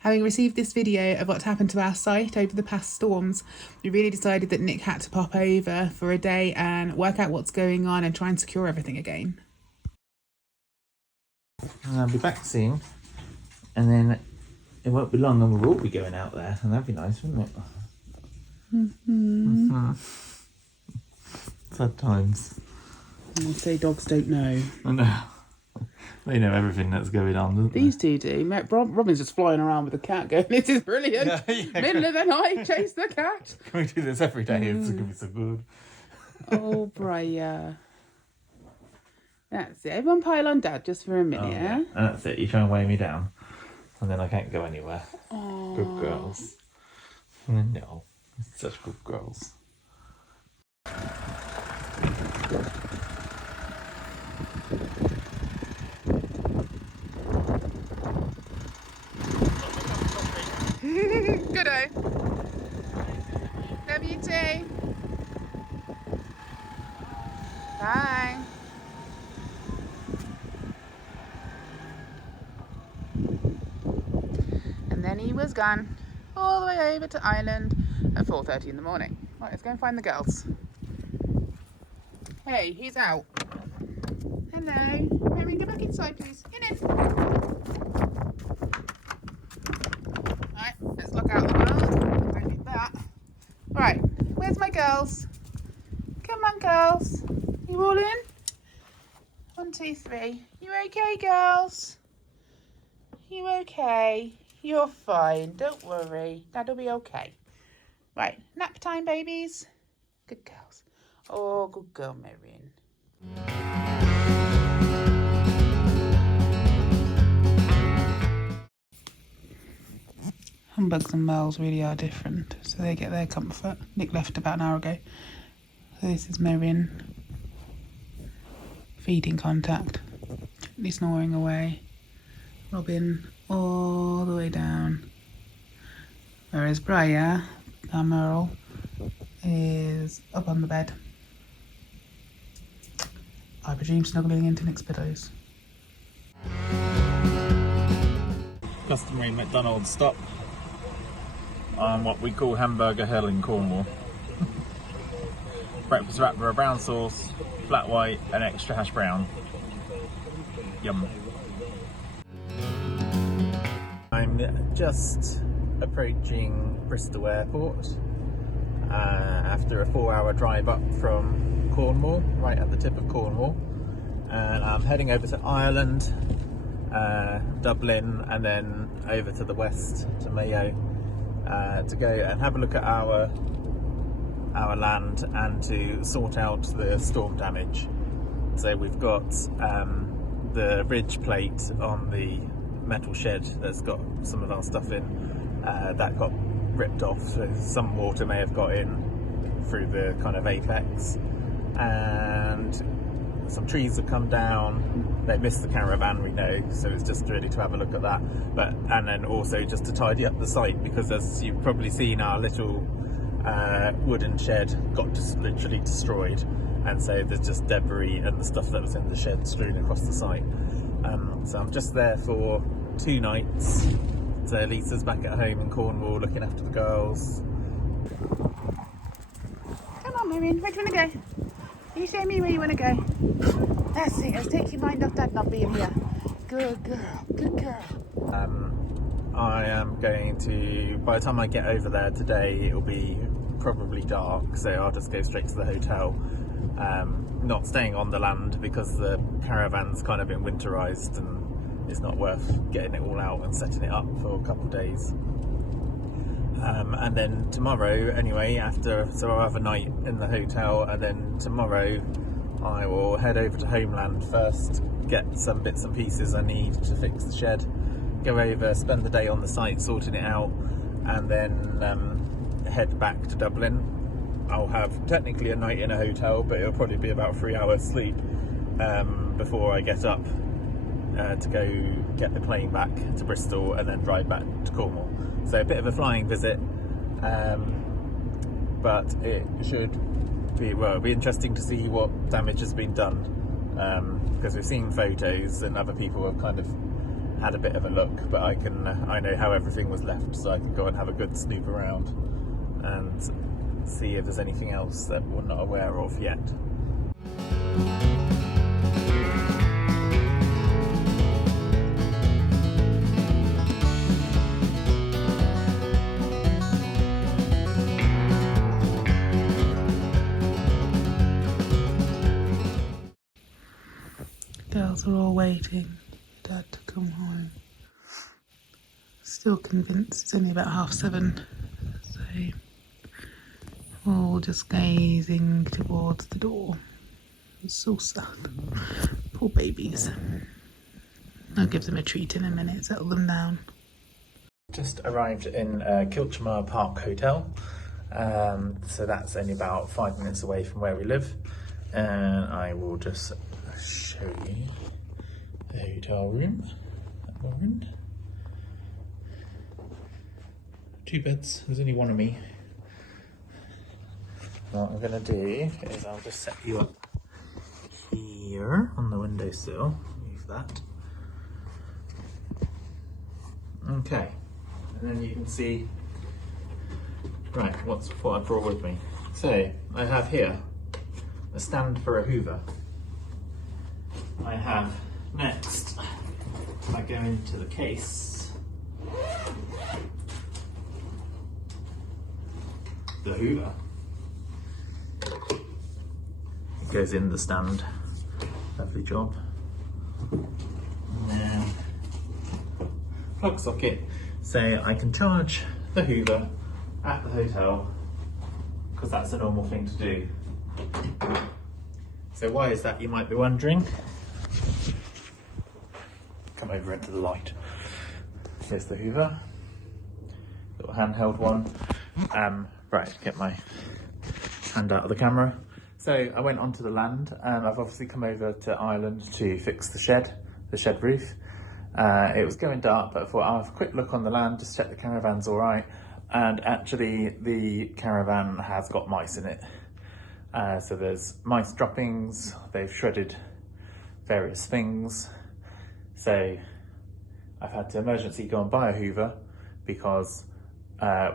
Having received this video of what happened to our site over the past storms, we really decided that Nick had to pop over for a day and work out what's going on and try and secure everything again. And I'll be back soon, and then it won't be long and we'll all be going out there, and that'd be nice, wouldn't it? Sad times. They say dogs don't know. I know. They know everything that's going on, don't These two do. Robin's just flying around with the cat going, this is brilliant. Yeah, middle of the night, chase the cat. Can we do this every day? It's going to be so good. Oh, Briar. That's it. Everyone pile on Dad just for a minute, yeah? And that's it. You try and weigh me down, and then I can't go anywhere. Aww. Good girls. No, such good girls. Good-o. Love you too. Bye. And then he was gone all the way over to Ireland at 4:30 in the morning. Right, let's go and find the girls. Hey, he's out. Hello. Mary, go back inside, please. Get in. Right, let's look out the world. Don't need that. Right, where's my girls? Come on, girls. You all in? 1, 2, 3. You okay, girls? You okay? You're fine. Don't worry. Dad'll be okay. Right, nap time, babies. Good girls. Oh, good girl, Marion. Humbugs and moles really are different, so they get their comfort. Nick left about an hour ago. So this is Marion. Feeding contact. Gently snoring away. Robin all the way down. Whereas Briar, our Merle, is up on the bed. I presume snuggling into Nick's pillows. Customary McDonald's stop on what we call Hamburger Hill in Cornwall. Breakfast wrap with a brown sauce, flat white and extra hash brown. Yum. I'm just approaching Bristol Airport after a 4-hour drive up from Cornwall, right at the tip of Cornwall, and I'm heading over to Ireland, Dublin, and then over to the west to Mayo to go and have a look at our land and to sort out the storm damage. So we've got the ridge plate on the metal shed that's got some of our stuff in that got ripped off, so some water may have got in through the kind of apex, and some trees have come down. They missed the caravan, we know, so it's just really to have a look at that, and then also just to tidy up the site, because as you've probably seen, our little wooden shed got just literally destroyed, and so there's just debris and the stuff that was in the shed strewn across the site. So I'm just there for 2 nights. So Lisa's back at home in Cornwall looking after the girls. Come on, Marion, where do you want to go? You show me where you want to go. That's it, let's take your mind off Dad not being here. Good girl, good girl. I am going to, by the time I get over there today, it'll be probably dark, so I'll just go straight to the hotel. Not staying on the land because the caravan's kind of been winterized and it's not worth getting it all out and setting it up for a couple of days. And then tomorrow, anyway, so I'll have a night in the hotel, and then tomorrow I will head over to Homeland first, get some bits and pieces I need to fix the shed, go over, spend the day on the site sorting it out, and then head back to Dublin. I'll have technically a night in a hotel, but it'll probably be about 3 hours sleep before I get up to go get the plane back to Bristol and then drive back to Cornwall. So a bit of a flying visit, but it should be, well, it'll be interesting to see what damage has been done, because we've seen photos and other people have kind of had a bit of a look, but I know how everything was left, so I can go and have a good snoop around and see if there's anything else that we're not aware of yet. Girls are all waiting for Dad to come home. Still convinced it's only about 7:30, so we're all just gazing towards the door. It's so sad. Poor babies. I'll give them a treat in a minute, settle them down. Just arrived in Kilchamar Park Hotel, so that's only about 5 minutes away from where we live, and I will just show you the hotel room at the moment. 2 beds, there's only one of me. What I'm going to do is I'll just set you up here on the windowsill, move that. Okay, and then you can see, right, what I brought with me. So I have here a stand for a hoover. I have next, if I go into the case, the hoover. It goes in the stand. Lovely job. And then plug socket, so I can charge the hoover at the hotel, because that's a normal thing to do. So why is that, you might be wondering? Come over into the light. Here's the hoover, little handheld one. Right, get my hand out of the camera. So I went onto the land, and I've obviously come over to Ireland to fix the shed roof. It was going dark, but I thought I'll have a quick look on the land, just check the caravan's all right. And actually the caravan has got mice in it. So there's mice droppings, they've shredded various things. So I've had to emergency go and buy a hoover, because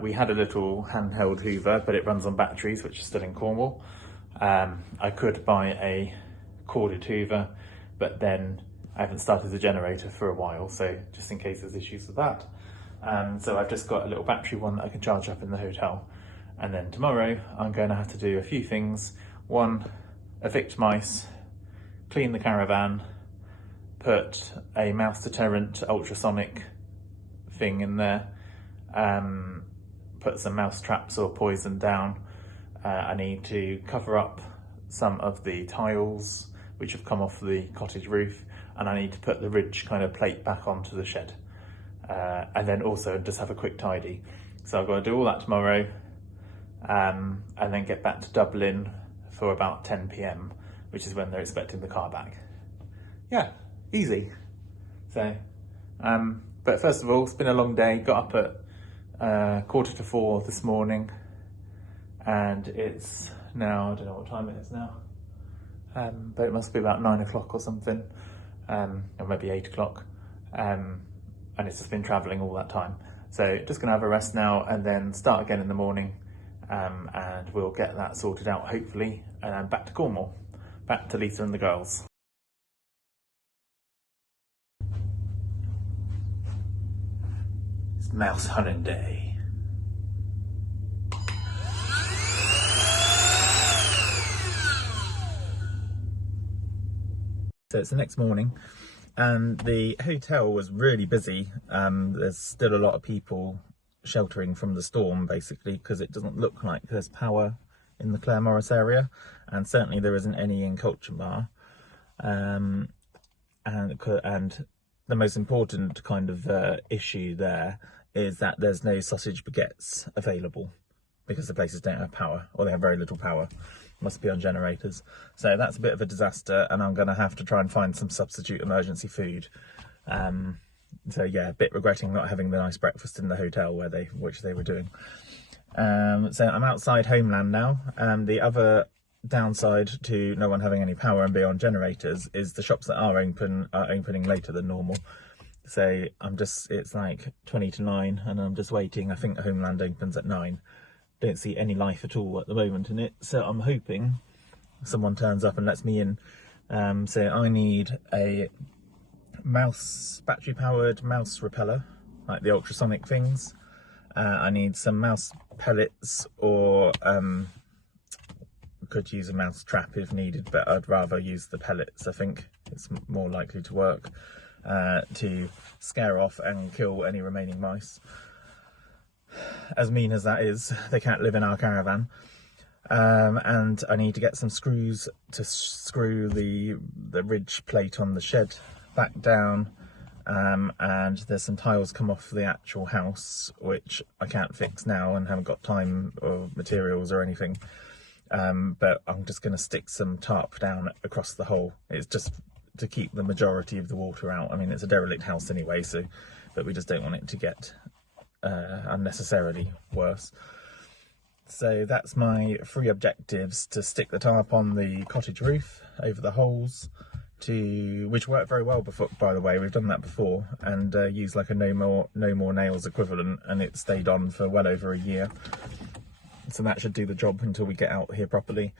we had a little handheld hoover, but it runs on batteries, which is still in Cornwall. I could buy a corded hoover, but then I haven't started the generator for a while, so just in case there's issues with that. So I've just got a little battery one that I can charge up in the hotel. And then tomorrow I'm going to have to do a few things. One, evict mice, clean the caravan, put a mouse deterrent ultrasonic thing in there, put some mouse traps or poison down. I need to cover up some of the tiles which have come off the cottage roof, and I need to put the ridge kind of plate back onto the shed. And then also just have a quick tidy. So I've got to do all that tomorrow, and then get back to Dublin for about 10 PM, which is when they're expecting the car back. Yeah, easy. So, but first of all, it's been a long day. Got up at 3:45 this morning, and it's now, I don't know what time it is now, but it must be about 9 o'clock or something, or maybe 8 o'clock. And it's just been traveling all that time. So just gonna have a rest now and then start again in the morning, and we'll get that sorted out hopefully, and then back to Cornwall, back to Lisa and the girls. It's mouse hunting day. So it's the next morning, and the hotel was really busy. There's still a lot of people sheltering from the storm, basically, because it doesn't look like there's power in the Claremorris area, and certainly there isn't any in Kilchamar. And the most important kind of issue there is that there's no sausage baguettes available, because the places don't have power, or they have very little power. Must be on generators. So that's a bit of a disaster, and I'm going to have to try and find some substitute emergency food. So yeah, a bit regretting not having the nice breakfast in the hotel which they were doing. So I'm outside Homeland now. The other downside to no one having any power and be on generators is the shops that are opening later than normal. So it's like 20 to 9 and I'm just waiting. I think Homeland opens at 9. Don't see any life at all at the moment in it. So I'm hoping someone turns up and lets me in. So I need a battery powered mouse repeller, like the ultrasonic things. I need some mouse pellets, or could use a mouse trap if needed, but I'd rather use the pellets. I think it's more likely to work, to scare off and kill any remaining mice. As mean as that is, they can't live in our caravan. And I need to get some screws to screw the ridge plate on the shed back down, and there's some tiles come off the actual house which I can't fix now and haven't got time or materials or anything. But I'm just going to stick some tarp down across the whole. It's just to keep the majority of the water out. I mean, it's a derelict house anyway, so, but we just don't want it to get unnecessarily worse. So that's my 3 objectives: to stick the tarp on the cottage roof over the holes, which worked very well before, by the way. We've done that before, and used like a no more nails equivalent, and it stayed on for well over a year. So that should do the job until we get out here properly.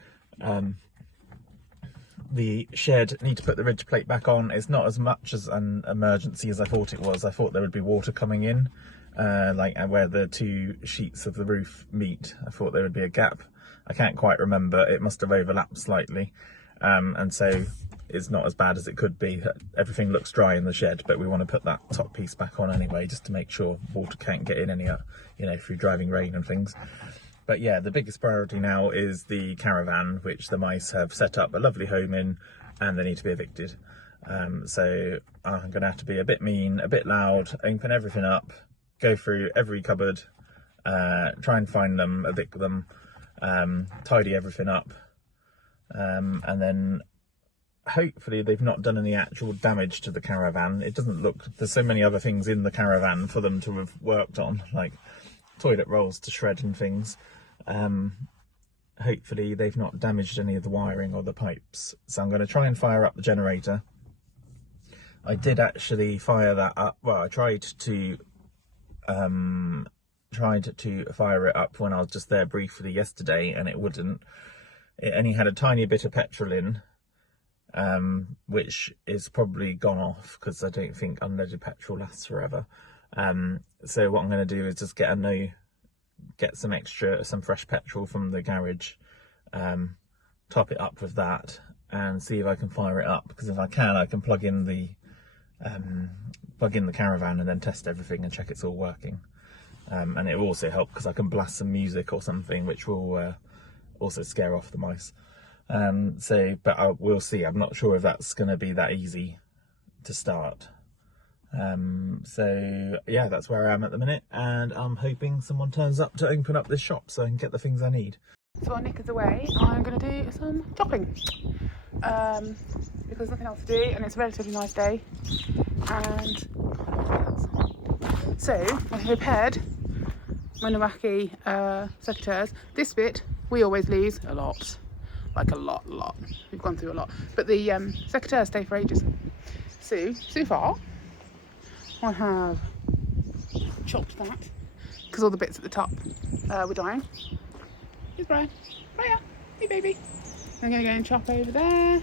The shed, need to put the ridge plate back on. It's not as much as an emergency as I thought it was. I thought there would be water coming in, like where the 2 sheets of the roof meet. I thought there would be a gap. I can't quite remember. It must have overlapped slightly, and so it's not as bad as it could be. Everything looks dry in the shed, but we want to put that top piece back on anyway, just to make sure water can't get in any, through driving rain and things. But yeah, the biggest priority now is the caravan, which the mice have set up a lovely home in, and they need to be evicted. So I'm going to have to be a bit mean, a bit loud, open everything up, go through every cupboard, try and find them, evict them, tidy everything up, and then hopefully they've not done any actual damage to the caravan. It doesn't look, there's so many other things in the caravan for them to have worked on, like toilet rolls to shred and things. Hopefully they've not damaged any of the wiring or the pipes. So I'm going to try and fire up the generator. I did actually fire that up. Well, I tried to fire it up when I was just there briefly yesterday, and it wouldn't. It only had a tiny bit of petrol in, which is probably gone off because I don't think unleaded petrol lasts forever. So what I'm going to do is just get some fresh petrol from the garage, top it up with that, and see if I can fire it up. Because if I can plug in the caravan and then test everything and check it's all working. And it will also help because I can blast some music or something, which will also scare off the mice. But we'll see. I'm not sure if that's going to be that easy to start. So yeah, that's where I am at the minute, and I'm hoping someone turns up to open up this shop so I can get the things I need. So while Nick is away, I'm going to do some shopping, because there's nothing else to do, and it's a relatively nice day. And so I prepared my Nawaki secateurs. This bit we always lose a lot, like a lot. We've gone through a lot, but the secateurs stay for ages. So far I have chopped that because all the bits at the top were dying. Here's Brian. Hiya. Hey baby. I'm going to go and chop over there.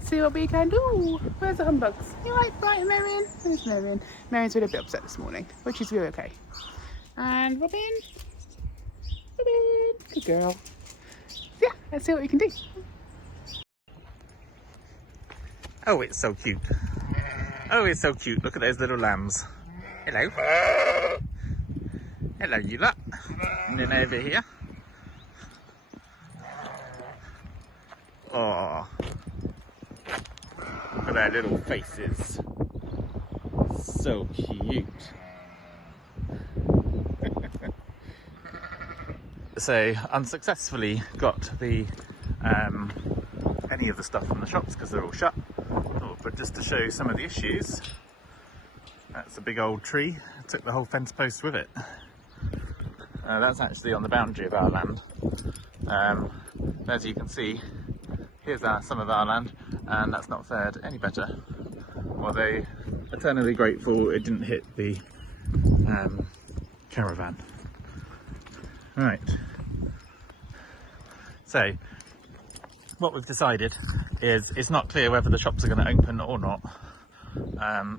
See what we can do. Where's the humbugs? You right, Brian, Marion? There's Marion. Marion's been a bit upset this morning, which is really okay. And Robin. Good girl. So yeah, let's see what we can do. Oh, it's so cute. Oh, it's so cute. Look at those little lambs. Hello. Hello, you lot. And then over here. Oh. Look at their little faces. So cute. So, unsuccessfully got the any of the stuff from the shops because they're all shut. But just to show you some of the issues, that's a big old tree. I took the whole fence post with it. That's actually on the boundary of our land. As you can see, here's some of our land, and that's not fared any better although eternally grateful it didn't hit the caravan. Right, so what we've decided is it's not clear whether the shops are going to open or not,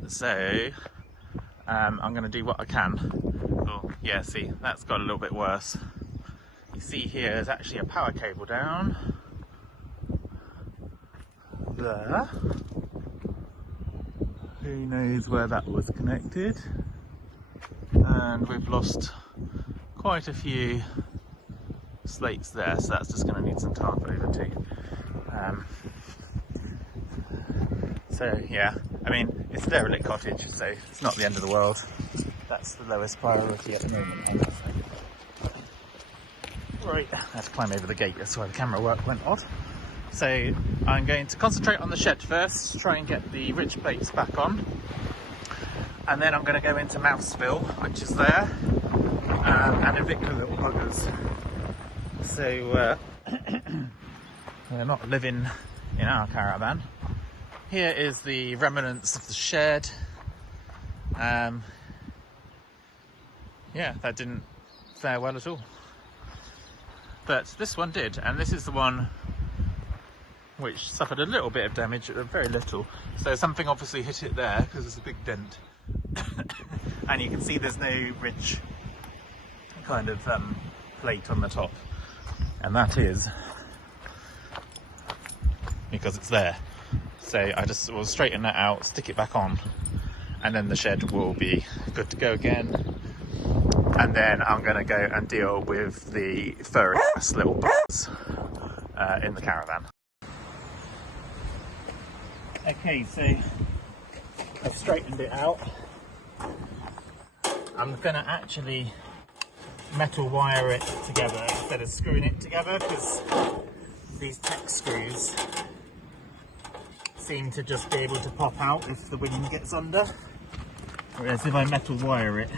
so I'm going to do what I can. Oh yeah, see, that's got a little bit worse. You see here there's actually a power cable down there. Who knows where that was connected? And we've lost quite a few slates there, so that's just going to need some tarp over too. So yeah, I mean, it's a derelict cottage, so it's not the end of the world. That's the lowest priority at the moment, I must say. Right, I had to climb over the gate, that's why the camera work went odd. So I'm going to concentrate on the shed first, try and get the ridge plates back on, and then I'm going to go into Mouseville, which is there, and evict the little buggers. So they're not living in our caravan. Here is the remnants of the shed. Yeah, that didn't fare well at all. But this one did, and this is the one which suffered a little bit of damage, very little. So something obviously hit it there because there's a big dent. And you can see there's no ridge kind of plate on the top. And that is because it's there. So I just will straighten that out, stick it back on, and then the shed will be good to go again. And then I'm going to go and deal with the furry little bugs in the caravan. Okay, so I've straightened it out. I'm going to actually metal wire it together instead of screwing it together, because these Tech screws seem to just be able to pop out if the wind gets under, whereas if I metal wire it,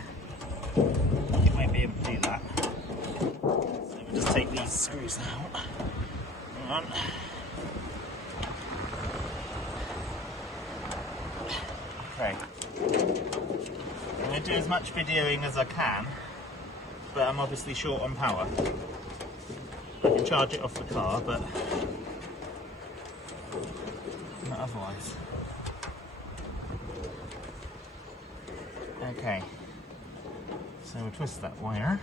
it won't be able to do that. So we'll just take these screws out. Hang on. Okay. I'm going to do as much videoing as I can, but I'm obviously short on power. I can charge it off the car, but not otherwise. Okay. So we'll twist that wire.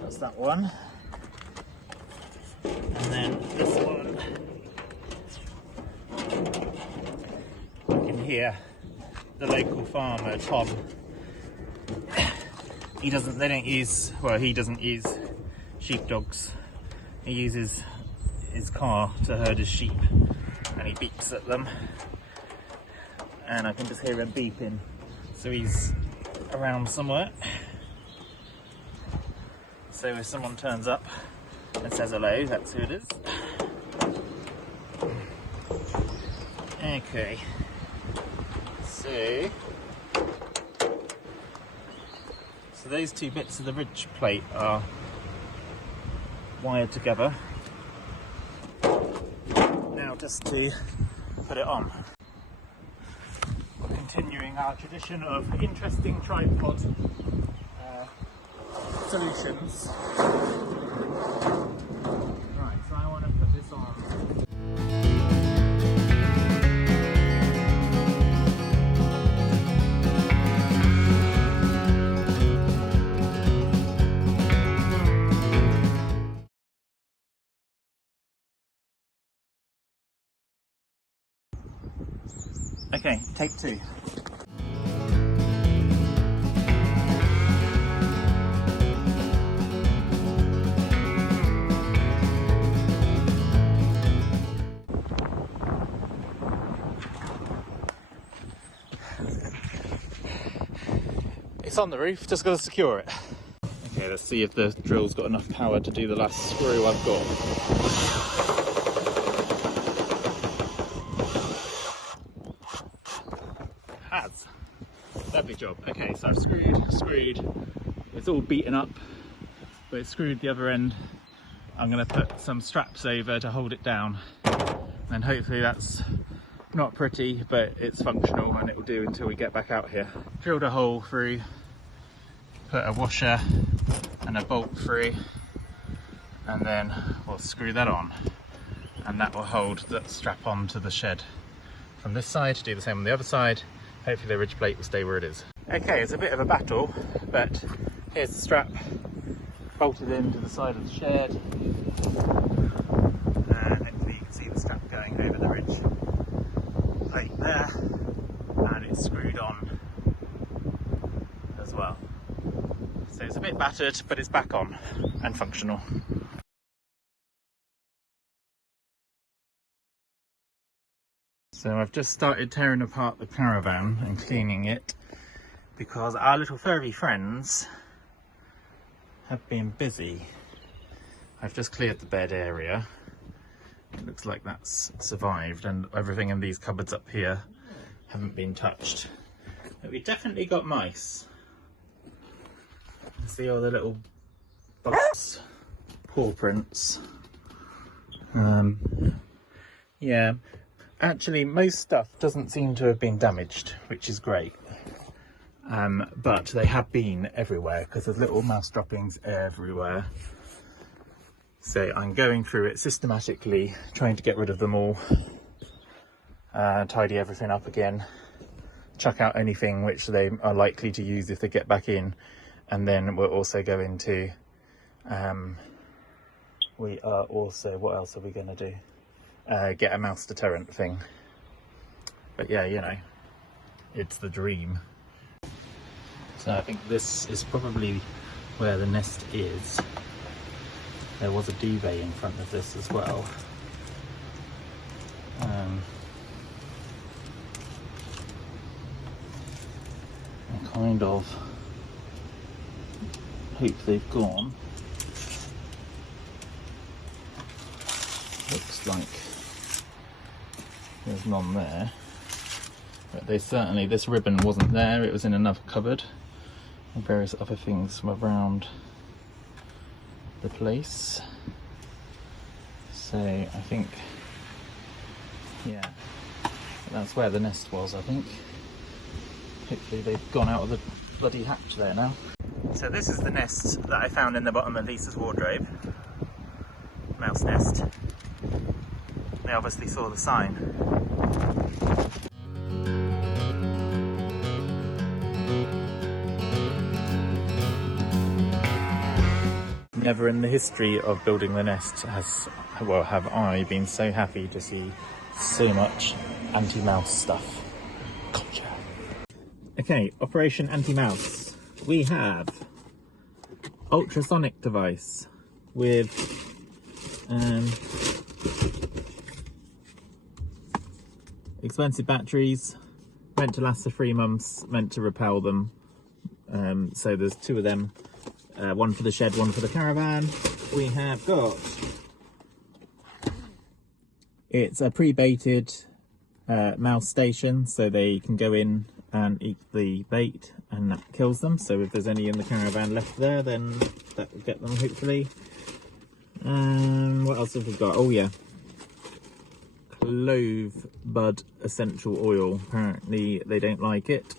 That's that one. And then this one. You can hear the local farmer, Tom. They don't use sheepdogs. He uses his car to herd his sheep, and he beeps at them. And I can just hear him beeping, so he's around somewhere. So if someone turns up and says hello, that's who it is. Okay, so those two bits of the ridge plate are wired together. Now just to put it on. Continuing our tradition of interesting tripod solutions. Right, so I want to put this on. Okay, take two. It's on the roof, just got to secure it. Okay, let's see if the drill's got enough power to do the last screw I've got. Has. Lovely job. Okay, so I've screwed. It's all beaten up, but it's screwed the other end. I'm going to put some straps over to hold it down, And hopefully that's not pretty, but it's functional and it will do until we get back out here. Drilled a hole through, put a washer and a bolt through, and then we'll screw that on, and that will hold that strap on to the shed from this side. Do the same on the other side. Hopefully the ridge plate will stay where it is. Okay, it's a bit of a battle, but here's the strap bolted into the side of the shed, and hopefully you can see the strap going over the ridge plate there, and it's screwed on as well. So it's a bit battered, but it's back on and functional. So I've just started tearing apart the caravan and cleaning it because our little furry friends have been busy. I've just cleared the bed area. It looks like that's survived, and everything in these cupboards up here haven't been touched. But we definitely got mice. See all the little bugs, paw prints. Yeah. Actually, most stuff doesn't seem to have been damaged, which is great. But they have been everywhere because there's little mouse droppings everywhere. So I'm going through it systematically, trying to get rid of them all, tidy everything up again, chuck out anything which they are likely to use if they get back in, and then we'll also go into, what else are we going to do? Get a mouse deterrent thing. But yeah, you know, it's the dream. So I think this is probably where the nest is. There was a duvet in front of this as well. I kind of hope they've gone. Looks like there's none there, but they certainly, this ribbon wasn't there, it was in another cupboard, and various other things from around the place. So I think, yeah, that's where the nest was, I think. Hopefully they've gone out of the bloody hatch there now. So this is the nest that I found in the bottom of Lisa's wardrobe. Mouse nest. They obviously saw the sign. Never in the history of building the nest have I been so happy to see so much anti-mouse stuff. Gotcha. Okay, Operation Anti-Mouse. We have ultrasonic device with expensive batteries, meant to last for 3 months, meant to repel them. So there's 2 of them, one for the shed, one for the caravan. We have got, it's a pre-baited mouse station, so they can go in and eat the bait and that kills them. So if there's any in the caravan left there, then that will get them hopefully. What else have we got? Oh yeah, clove bud essential oil. Apparently they don't like it.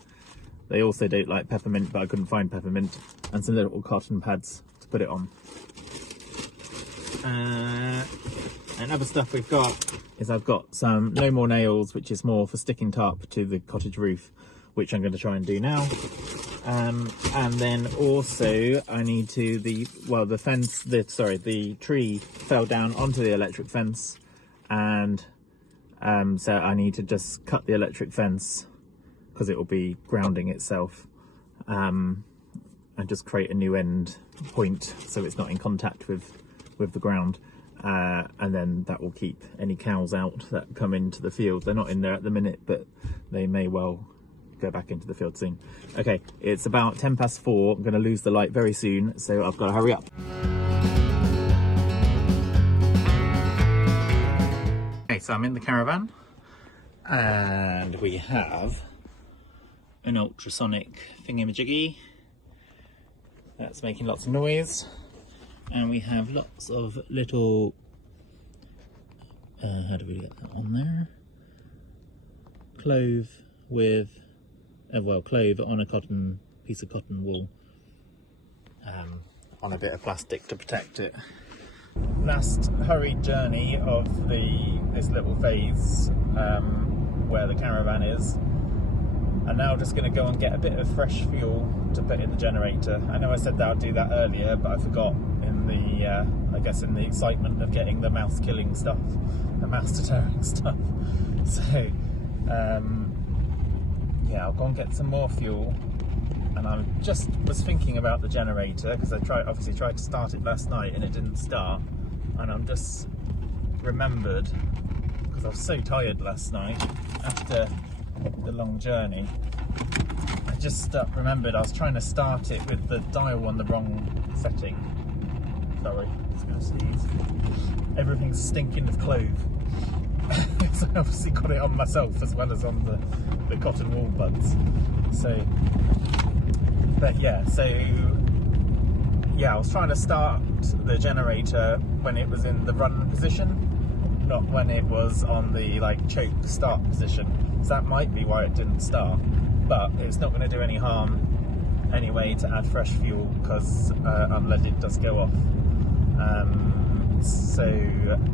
They also don't like peppermint, but I couldn't find peppermint. And some little cotton pads to put it on. And other stuff we've got is I've got some No More Nails, which is more for sticking tarp to the cottage roof, which I'm going to try and do now. And then also I need to, the tree fell down onto the electric fence, and so I need to just cut the electric fence because it will be grounding itself, and just create a new end point so it's not in contact with the ground, and then that will keep any cows out that come into the field. They're not in there at the minute, but they may well go back into the field soon. Okay, it's about 4:10. I'm going to lose the light very soon, so I've got to hurry up. Okay, so I'm in the caravan and we have an ultrasonic thingamajiggy that's making lots of noise, and we have lots of little how do we get that on there? Clove with, clove on a piece of cotton wool, on a bit of plastic to protect it. Last hurried journey of this little phase where the caravan is. I'm now just going to go and get a bit of fresh fuel to put in the generator. I know I said that I'd do that earlier, but I forgot in the, I guess in the excitement of getting the mouse killing stuff, the mouse deterring stuff. So, yeah, I'll go and get some more fuel. And I just was thinking about the generator because I obviously tried to start it last night and it didn't start. And I'm just remembered, because I was so tired last night after the long journey, I just remembered I was trying to start it with the dial on the wrong setting. Sorry, just gonna sneeze. Everything's stinking of clove. So I obviously got it on myself as well as on the cotton wool buds. So, but yeah, I was trying to start the generator when it was in the run position, not when it was on the choke start position. So that might be why it didn't start, but it's not going to do any harm anyway to add fresh fuel because unleaded does go off. So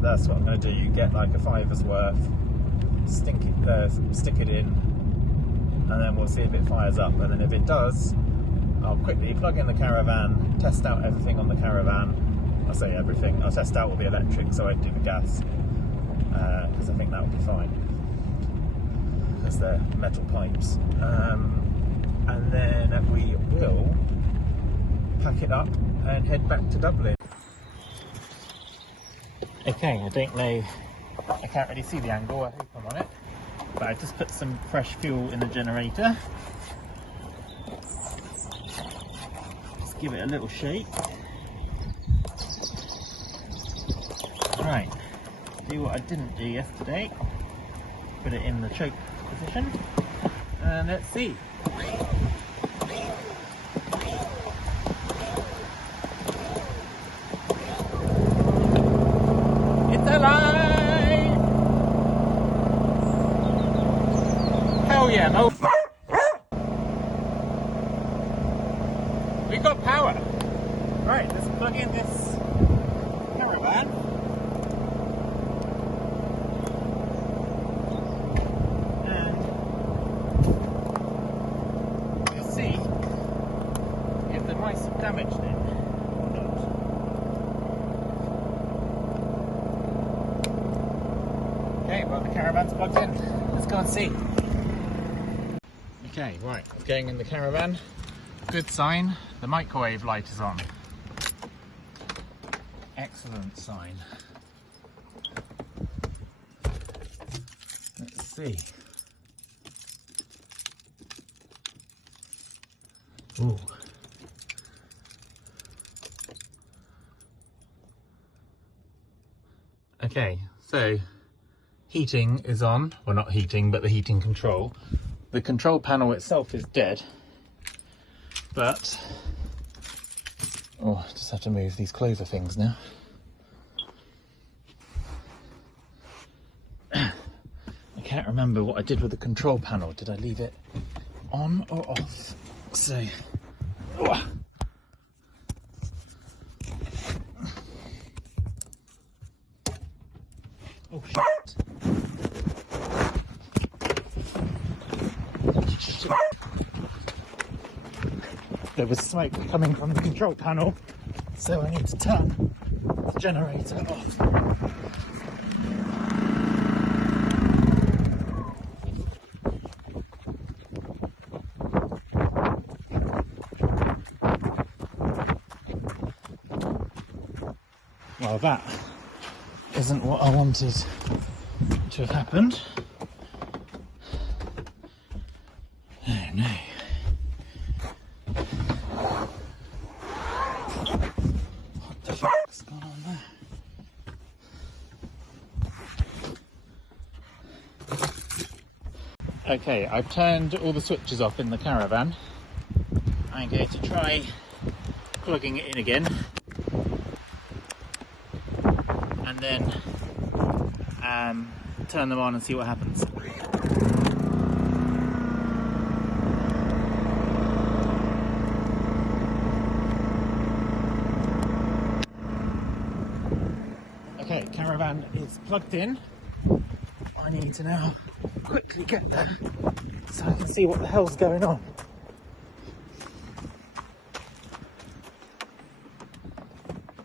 that's what I'm going to do. You get like a $5's worth, stick it in, and then we'll see if it fires up. And then if it does, I'll quickly plug in the caravan, test out everything on the caravan. I say everything. I'll test out all the electric, so I do the gas, because I think that will be fine, because they're metal pipes. And then we will pack it up and head back to Dublin. Okay, I don't know, I can't really see the angle, I hope I'm on it, but I just put some fresh fuel in the generator. Just give it a little shake. Right, do what I didn't do yesterday, put it in the choke position, and let's see. It's alive! Hell yeah, no. We got power. Right, let's plug in this caravan. And we'll see if the mice have damaged it or not. Okay, well the caravan's plugged in. Let's go and see. Okay, right, going in the caravan. Good sign, the microwave light is on. Excellent sign. Let's see. Ooh. Okay, so heating is on. Well, not heating, but the heating control. The control panel itself is dead, but I just have to move these clover things now. I can't remember what I did with the control panel. Did I leave it on or off? So, oh shit. There was smoke coming from the control panel, so I need to turn the generator off. Well, that isn't what I wanted to have happened. Oh no. What's going on there? Okay, I've turned all the switches off in the caravan. I'm going to try plugging it in again, and then and turn them on and see what happens. Okay, caravan is plugged in. I need to now quickly get there so I can see what the hell's going on.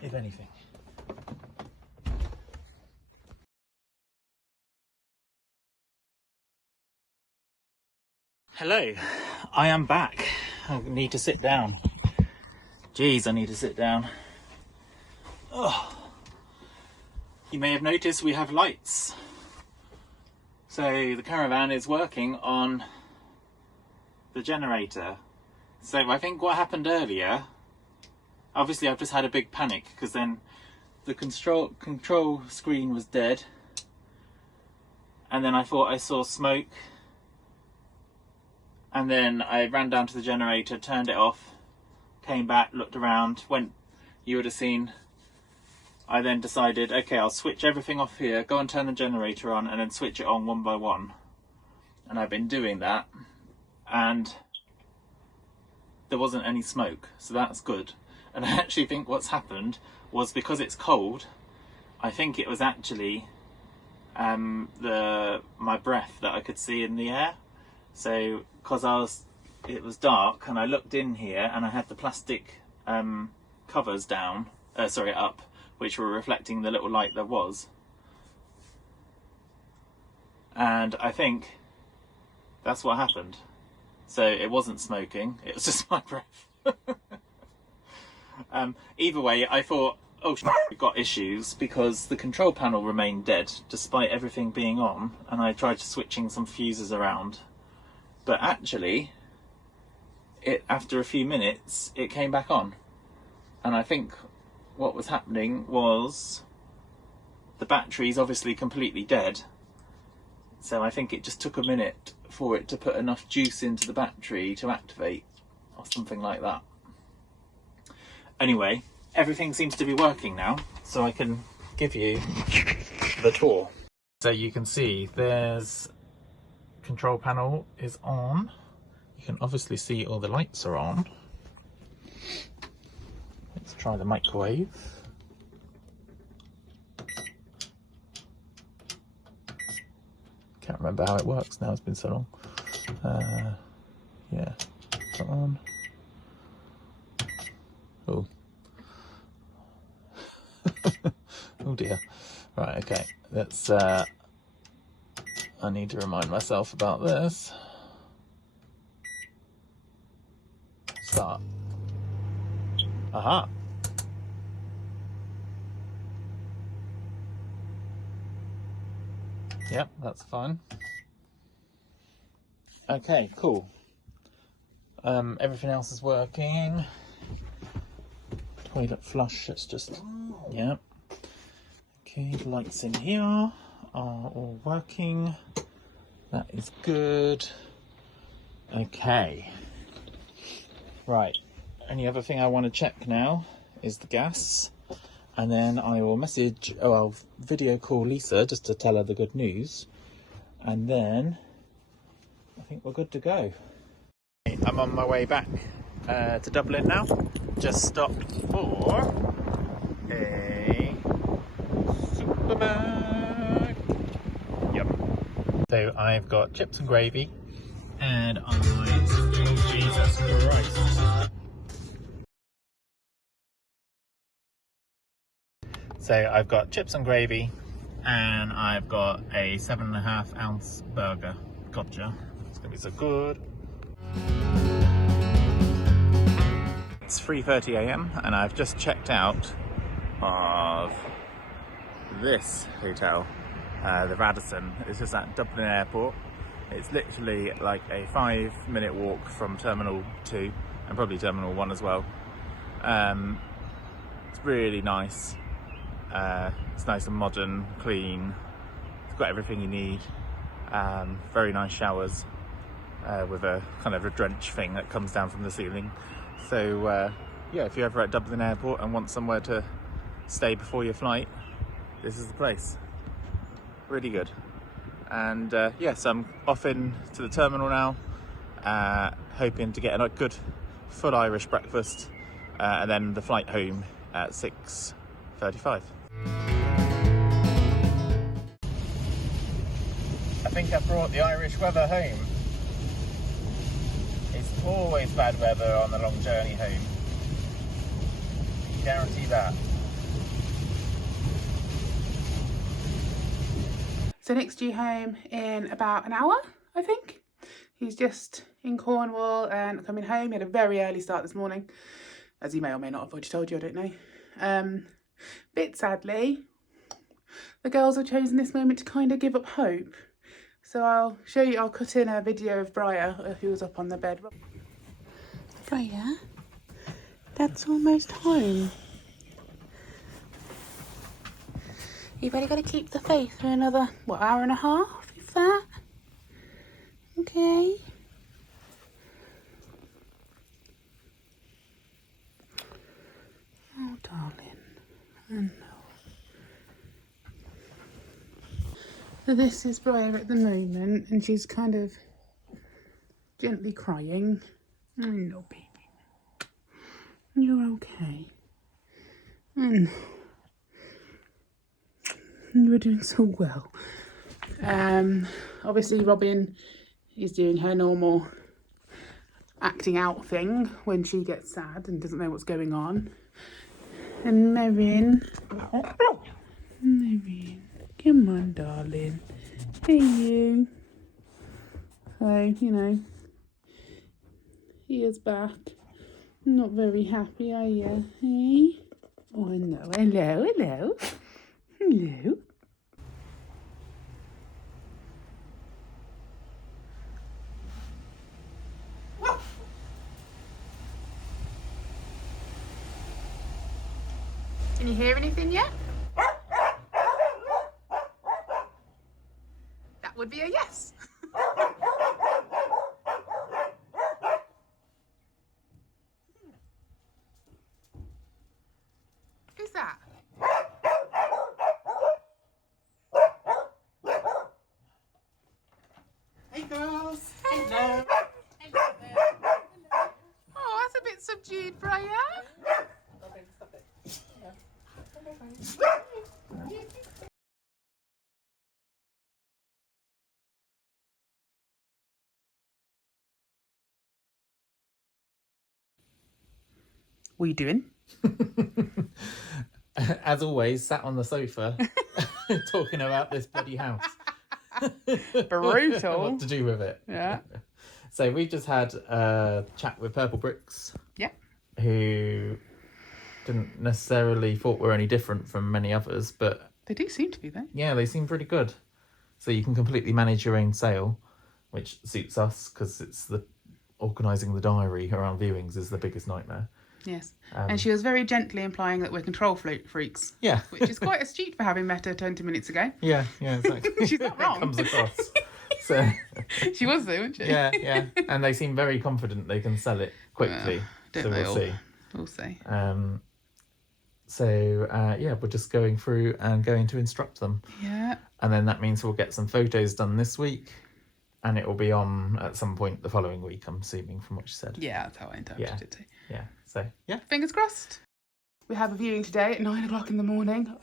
If anything. Hello, I am back. I need to sit down. Jeez, I need to sit down. Oh. You may have noticed we have lights. So the caravan is working on the generator. So I think what happened earlier, obviously I've just had a big panic because then the control screen was dead, and then I thought I saw smoke, and then I ran down to the generator, turned it off, came back, looked around, you would have seen. I then decided, okay, I'll switch everything off here, go and turn the generator on, and then switch it on one by one. And I've been doing that, and there wasn't any smoke, so that's good. And I actually think what's happened was, because it's cold, I think it was actually my breath that I could see in the air. So, because it was dark, and I looked in here, and I had the plastic covers up, which were reflecting the little light there was. And I think that's what happened. So it wasn't smoking, it was just my breath. Either way, I thought, oh, we've got issues, because the control panel remained dead despite everything being on, and I tried switching some fuses around. But actually, after a few minutes, it came back on. And I think what was happening was the battery's obviously completely dead, so I think it just took a minute for it to put enough juice into the battery to activate, or something like that. Anyway, everything seems to be working now, so I can give you the tour. So you can see there's control panel is on. You can obviously see all the lights are on. Let's try the microwave. Can't remember how it works now, it's been so long. Yeah, put on. Oh. Oh dear. Right, okay. Let's I need to remind myself about this. Start. Aha. Yep, that's fine. Okay, cool. Everything else is working. Toilet flush, it's just, yeah. Okay, the lights in here are all working. That is good. Okay. Right, only other thing I want to check now is the gas. And then I will I'll video call Lisa just to tell her the good news. And then I think we're good to go. I'm on my way back to Dublin now. Just stopped for a supermarket. Yep. So I've got chips and gravy, and oh Jesus Christ. So I've got chips and gravy, and I've got a 7.5 ounce burger. Gotcha. It's gonna be so good. It's 3:30 AM and I've just checked out of this hotel, the Radisson. It's just at Dublin Airport. It's literally like a 5-minute walk from Terminal 2 and probably Terminal 1 as well. It's really nice. It's nice and modern, clean. It's got everything you need. Very nice showers with a kind of a drench thing that comes down from the ceiling. So yeah, if you're ever at Dublin Airport and want somewhere to stay before your flight, this is the place. really good. And yes, I'm off in to the terminal now, hoping to get a good full Irish breakfast, and then the flight home at 6:35. I think I brought the Irish weather home. It's always bad weather on the long journey home. Guarantee that. So Nick's due home in about an hour, I think. He's just in Cornwall and coming home. He had a very early start this morning, as he may or may not have already told you, I don't know. Bit sadly, the girls have chosen this moment to kind of give up hope. So I'll show you, I'll cut in a video of Briar, who was up on the bed. Briar, Dad's almost home. You've only got to keep the faith for another, what, hour and a half, if that? Okay. Oh, darling. Oh, no. So this is Briar at the moment, and she's kind of gently crying. Oh, no, baby. You're okay. You were doing so well. Obviously Robin is doing her normal acting out thing when she gets sad and doesn't know what's going on. And Merrin, come on, darling. Hey, you. So, you know, he is back. Not very happy, are you? Hey? Oh, no. Hello, hello. Hello. Can you hear anything yet? That would be a yes. Who's that? Hey girls. Hello. Hello. Oh, that's a bit subdued, Briar. Okay, stop it. Yeah. What are you doing? As always, sat on the sofa talking about this bloody house. Brutal. What to do with it. Yeah. So we've just had a chat with Purple Bricks. Yeah. Who didn't necessarily thought we're any different from many others, but They do seem to be, though. yeah, they seem pretty good. So you can completely manage your own sale, which suits us because it's the organising the diary around viewings is the biggest nightmare. Yes. And she was very gently implying that we're control freaks. Yeah. Which is quite astute for having met her 20 minutes ago. Yeah, exactly. She's not wrong. It comes across. So She was though, wasn't she? yeah. And they seem very confident they can sell it quickly. Don't So they we'll all? see. We'll see. Yeah, we're just going through and going to instruct them. Yeah. And then that means we'll get some photos done this week and it will be on at some point the following week, I'm assuming, from what you said. Yeah, that's how I interpreted it too. Yeah, so, yeah. Fingers crossed. We have a viewing today at 9 o'clock in the morning,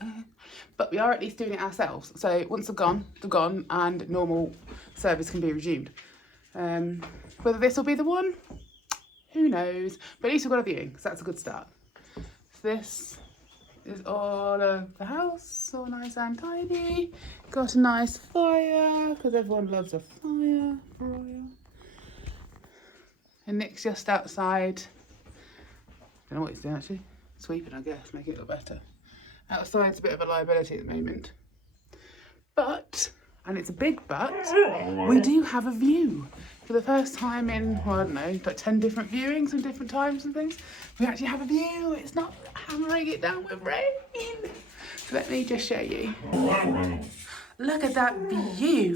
but we are at least doing it ourselves. So once they've gone, and normal service can be resumed. Whether this will be the one, who knows? But at least we've got a viewing, so that's a good start. So this is all of the house, all nice and tidy. Got a nice fire, because everyone loves a fire. And Nick's just outside. Don't know what he's doing actually. Sweeping, I guess, make it look better. Outside's a bit of a liability at the moment. But, and it's a big but, we do have a view. For the first time in, well, I don't know, like 10 different viewings and different times and things, we actually have a view. It's not hammering it down with rain. So let me just show you. Look at that view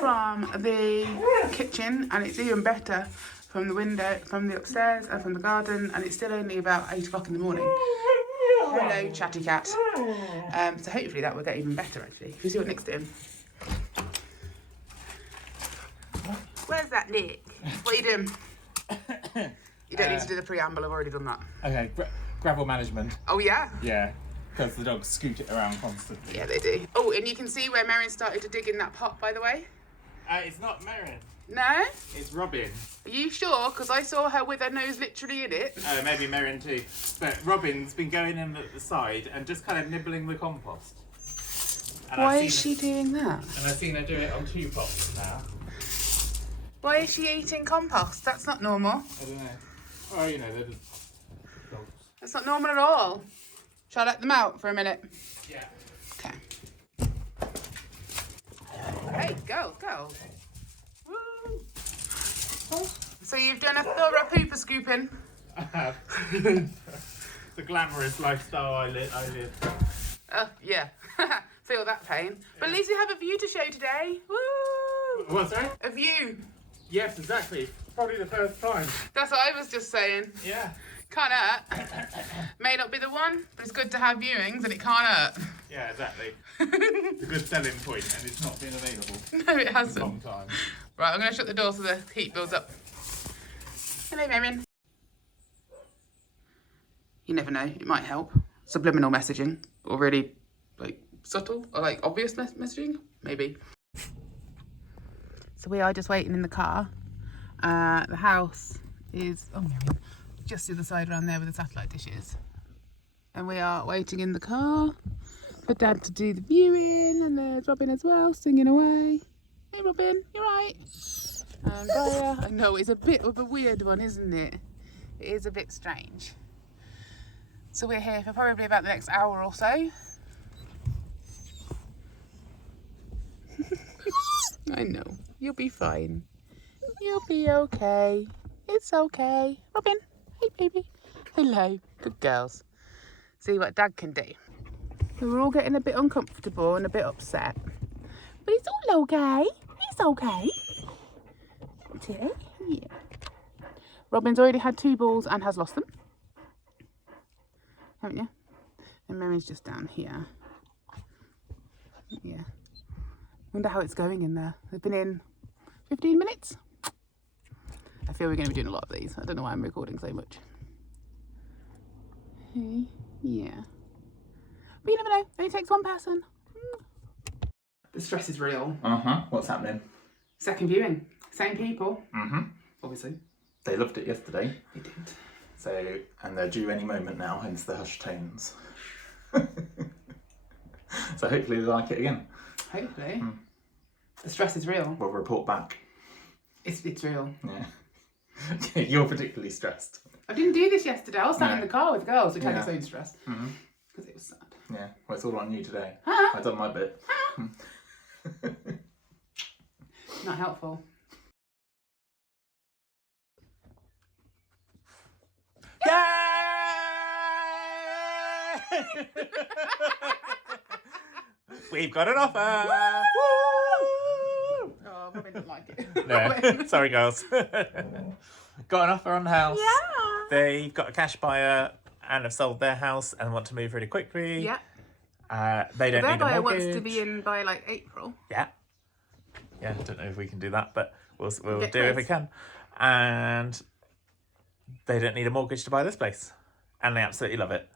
from the kitchen, and it's even better from the window, from the upstairs and from the garden, and it's still only about 8 o'clock in the morning. Hello, chatty cat. So hopefully that will get even better, actually. Who's your next to him? Where's that Nick? What are you doing? You don't need to do the preamble, I've already done that. Okay, gravel management. Oh, yeah? Yeah, because the dogs scoot it around constantly. Yeah, they do. Oh, and you can see where Merrin started to dig in that pot, by the way. It's not Merrin. No? It's Robin. Are you sure? Because I saw her with her nose literally in it. Oh, maybe Merrin too. But Robin's been going in at the side and just kind of nibbling the compost. And Why is she doing that? And I've seen her do it on 2 pots now. Why is she eating compost? That's not normal. I don't know. Oh, you know, they're just dogs. That's not normal at all. Shall I let them out for a minute? Yeah. Okay. Hey, go, go. Woo. So you've done a thorough pooper scooping. I have. The glamorous lifestyle I live. Yeah. Feel that pain. But at least we have a view to show today. Woo! What's that? A view. Yes, exactly. Probably the first time. That's what I was just saying. Yeah. Can't hurt. May not be the one, but it's good to have viewings and it can't hurt. Yeah, exactly. It's a good selling point and it's not been available No, it for a hasn't. long time. Right, I'm going to shut the door so the heat builds up. Hello, Merrin. You never know, it might help. Subliminal messaging, or really, like, subtle, or like obvious messaging, maybe. So we are just waiting in the car. The house is, oh, Merrin, just the other side around there where the satellite dish is. And we are waiting in the car for Dad to do the viewing, and there's Robin as well, singing away. Hey Robin, you right? And Raya, I know it's a bit of a weird one, isn't it? It is a bit strange. So we're here for probably about the next hour or so. I know, you'll be fine. You'll be okay. It's okay. Robin, hey baby. Hello, good girls. See what Dad can do. So we're all getting a bit uncomfortable and a bit upset. But it's all okay. It's okay. Okay? Yeah. Robin's already had 2 balls and has lost them. Haven't you? And Merrin's just down here. Yeah. Wonder how it's going in there. They've been in 15 minutes. I feel we're going to be doing a lot of these. I don't know why I'm recording so much. Hey, yeah. But you never know. It only takes one person. The stress is real. What's happening? Second viewing. Same people. Obviously. They loved it yesterday. They did. So, and they're due any moment now, hence the hushed tones. So hopefully they like it again. Hopefully. The stress is real. We'll report back. It's real. Yeah. You're particularly stressed. I didn't do this yesterday. I was sat in the car with girls, which had its Yeah. own stress. Because it was sad. Yeah, well, it's all on you today. Huh? I've done my bit. Not helpful. We've got an offer! Oh, Robin didn't like it. No, sorry girls. Got an offer on the house. Yeah. They've got a cash buyer and have sold their house and want to move really quickly. Yeah. They don't Their need a buyer mortgage. wants to be in by like April. Yeah. Yeah, I don't know if we can do that, but we'll do Get it if we close. can. And they don't need a mortgage to buy this place. And they absolutely love it.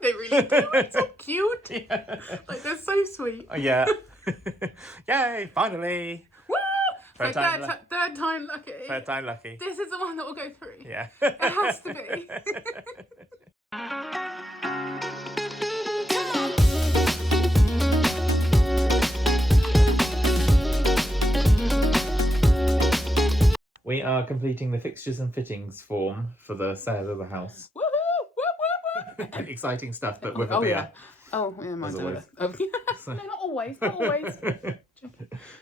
They really do. It's so cute. Yeah. Like, they're so sweet. Yeah. Yay, finally. Woo! Third Like, time third time lucky. Third time lucky. This is the one that will go through. Yeah. It has to be. We are completing the fixtures and fittings form for the sale of the house. Woohoo! Woo, woo, woo! Exciting stuff, but with a beer. Yeah. Oh, yeah, mine's As over. always. Oh, yeah. No, not always. Not always.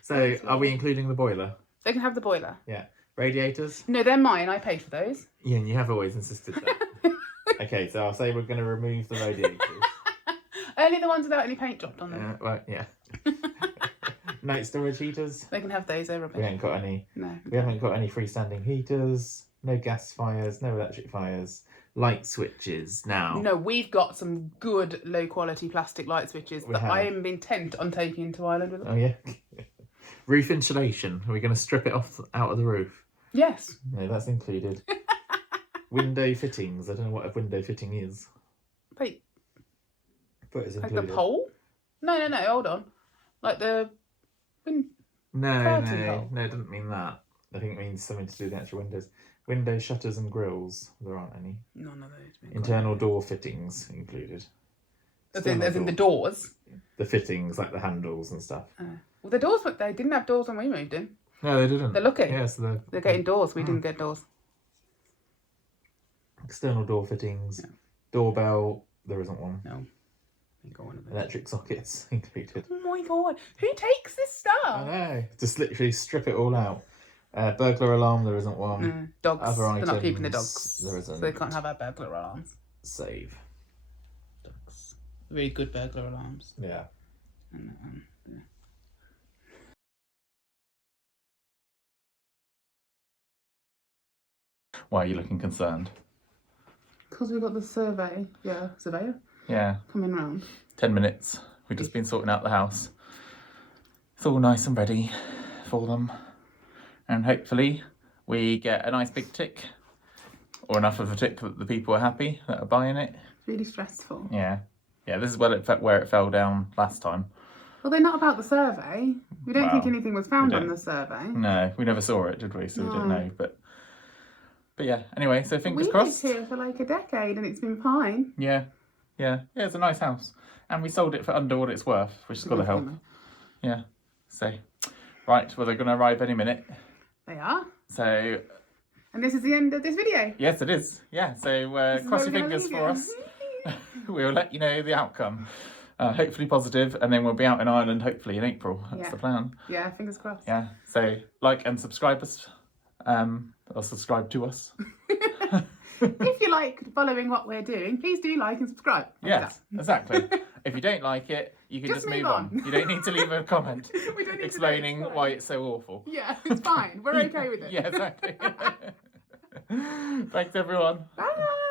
So, are we including the boiler? They can have the boiler. Yeah. Radiators? No, they're mine. I paid for those. Yeah, and you have always insisted that. Okay, so I'll say we're going to remove the radiators. Only the ones without any paint dropped on them. Right, yeah. Night storage heaters? They can have those. They're We rubbish. haven't got any. No. We haven't got any freestanding heaters. No gas fires. No electric fires. light switches now. No, we've got some good low quality plastic light switches that I am intent on taking to Ireland with us. Oh yeah. Roof insulation. Are we going to strip it off out of the roof? Yes. No, that's included. Window fittings. I don't know what a window fitting is. Wait. But it's Like included. the pole? No, hold on. Like the No, curtain no, hole. no, it doesn't mean that. I think it means something to do with the actual windows. Window shutters and grills. There aren't any. None of those. Internal door fittings included. As in the doors? The fittings, like the handles and stuff. Well, the doors, they didn't have doors when we moved in. No, they didn't. They're lucky. Yeah, so they're getting doors. We didn't get doors. External door fittings. Yeah. Doorbell, there isn't one. No. Ain't got one of those. Electric sockets included. Oh my god. Who takes this stuff? I know. Just literally strip it all out. Burglar alarm, there isn't one. Dogs. Other items, they're not keeping the dogs. there isn't. So they can't have our burglar alarms. Save. Dogs. Really good burglar alarms. Yeah. And that one. Yeah. Why are you looking concerned? Because we got the surveyor Yeah. coming round. 10 minutes. We've just been sorting out the house. It's all nice and ready for them. And hopefully we get a nice big tick. Or enough of a tick that the people are happy that are buying it. It's really stressful. Yeah. Yeah, this is where it fell down last time. Well, they're not about the survey. We don't think anything was found on the survey. No, we never saw it, did we? So we don't know. But yeah, anyway, so fingers crossed. We lived here for like a decade and it's been fine. Yeah, it's a nice house. And we sold it for under what it's worth, which has got to help. Yeah, so, right, well, they're going to arrive any minute. They are. So... And this is the end of this video. Yes, it is. Yeah, so cross your fingers for us. We'll let you know the outcome. Hopefully positive, and then we'll be out in Ireland hopefully in April. That's the plan. Yeah, fingers crossed. Yeah, so like and subscribe us, or subscribe to us. If you like following what we're doing, please do like and subscribe. Yes, exactly. If you don't like it, you can just move on. You don't need to leave a comment explaining why it's so awful. Yeah, it's fine. We're okay with it. Yeah, exactly. Thanks, everyone. Bye.